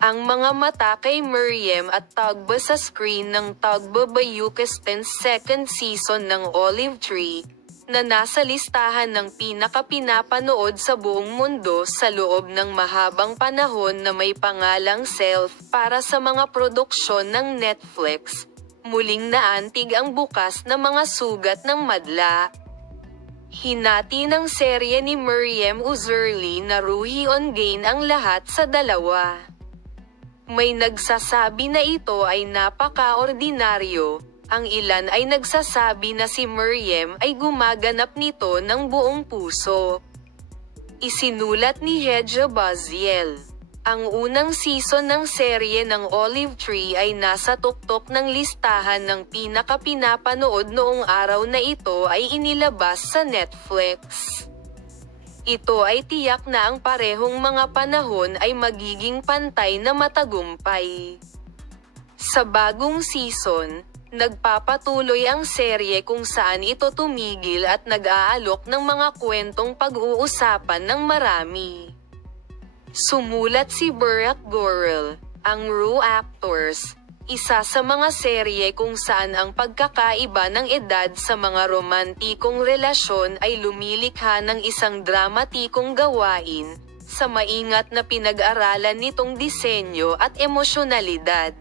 Ang mga mata kay Miriam at Tagba sa screen ng Tagba Bayukistens second season ng Olive Tree, na nasa listahan ng pinakapinapanood sa buong mundo sa loob ng mahabang panahon na may pangalang Self para sa mga produksyon ng Netflix, muling naantig ang bukas na mga sugat ng madla. Hinati ng serye ni Miriam Uzerli na Ruhi on Gain ang lahat sa dalawa. May nagsasabi na ito ay napaka-ordinaryo, ang ilan ay nagsasabi na si Miriam ay gumaganap nito ng buong puso. Isinulat ni Hedja Baziel. Ang unang season ng serye ng Olive Tree ay nasa tuktok ng listahan ng pinakapinapanood noong araw na ito ay inilabas sa Netflix. Ito ay tiyak na ang parehong mga panahon ay magiging pantay na matagumpay. Sa bagong season, nagpapatuloy ang serye kung saan ito tumigil at nag-aalok ng mga kwentong pag-uusapan ng marami. Sumulat si Barack Gorel, ang Ru Actors, isa sa mga serye kung saan ang pagkakaiba ng edad sa mga romantikong relasyon ay lumilikha ng isang dramatikong gawain, sa maingat na pinag-aralan nitong disenyo at emosyonalidad.